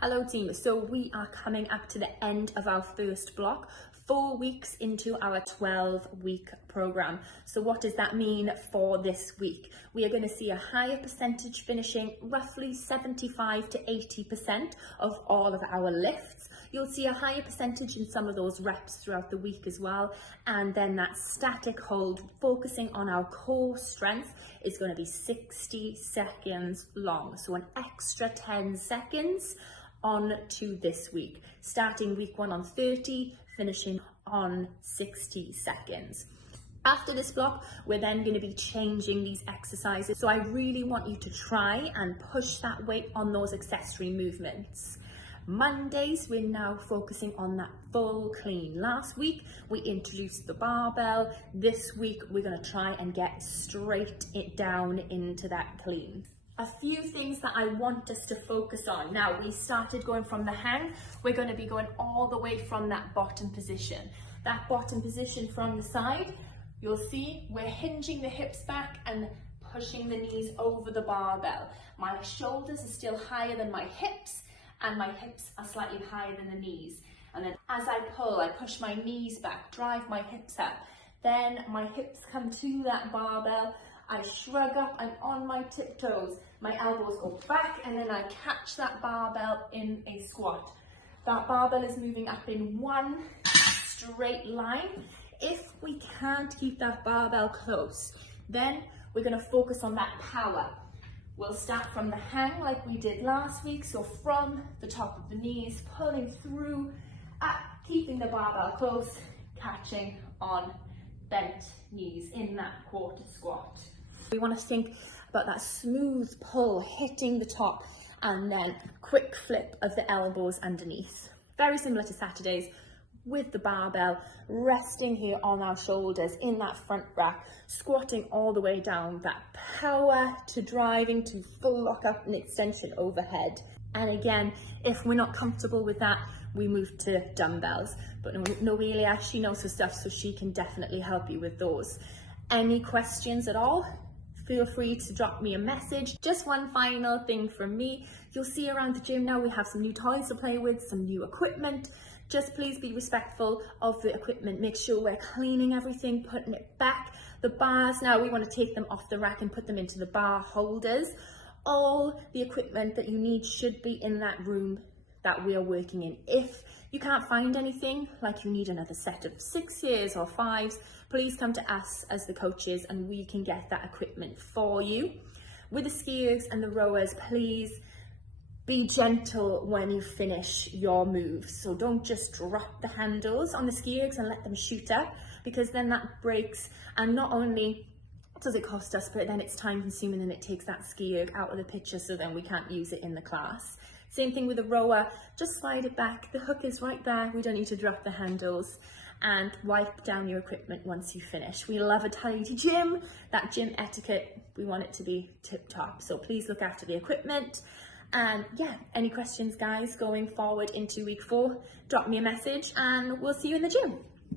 Hello team, so we are coming up to the end of our first block, 4 weeks into our 12-week program. So what does that mean for this week? We are going to see a higher percentage finishing, roughly 75 to 80% of all of our lifts. You'll see a higher percentage in some of those reps throughout the week as well. And then that static hold, focusing on our core strength, is going to be 60 seconds long. So an extra 10 seconds on to this week, starting week 1 on 30, finishing on 60 seconds. After this block, we're then going to be changing these exercises. So I really want you to try and push that weight on those accessory movements. Mondays, we're now focusing on that full clean. Last week, we introduced the barbell. This week, we're going to try and get straight it down into that clean. A few things that I want us to focus on. Now, we started going from the hang. We're going to be going all the way from that bottom position. That bottom position from the side, you'll see we're hinging the hips back and pushing the knees over the barbell. My shoulders are still higher than my hips, and my hips are slightly higher than the knees. And then as I pull, I push my knees back, drive my hips up. Then my hips come to that barbell. I shrug up, I'm on my tiptoes, my elbows go back, and then I catch that barbell in a squat. That barbell is moving up in one straight line. If we can't keep that barbell close, then we're going to focus on that power. We'll start from the hang like we did last week, so from the top of the knees, pulling through, keeping the barbell close, catching on bent knees in that quarter squat. We want to think about that smooth pull, hitting the top, and then quick flip of the elbows underneath. Very similar to Saturdays, with the barbell resting here on our shoulders in that front rack, squatting all the way down, that power to driving to full lock up and extension overhead. And again, if we're not comfortable with that, we move to dumbbells. But Noelia, she knows her stuff, so she can definitely help you with those. Any questions at all? Feel free to drop me a message. Just one final thing from me. You'll see around the gym now we have some new toys to play with, some new equipment. Just please be respectful of the equipment. Make sure we're cleaning everything, putting it back. The bars now, we want to take them off the rack and put them into the bar holders. All the equipment that you need should be in that room that we are working in. If you can't find anything, like you need another set of 6s or 5s, please come to us as the coaches and we can get that equipment for you. With the skiers and the rowers, please be gentle when you finish your moves. So don't just drop the handles on the skiers and let them shoot up, because then that breaks, and not only does it cost us, but then it's time consuming and it takes that ski erg out of the picture, so then we can't use it in the class. Same thing with a rower, just slide it back, the hook is right there, we don't need to drop the handles, and wipe down your equipment once you finish. We love a tidy gym, that gym etiquette, we want it to be tip top, so please look after the equipment. And yeah, any questions guys going forward into week 4, drop me a message and we'll see you in the gym.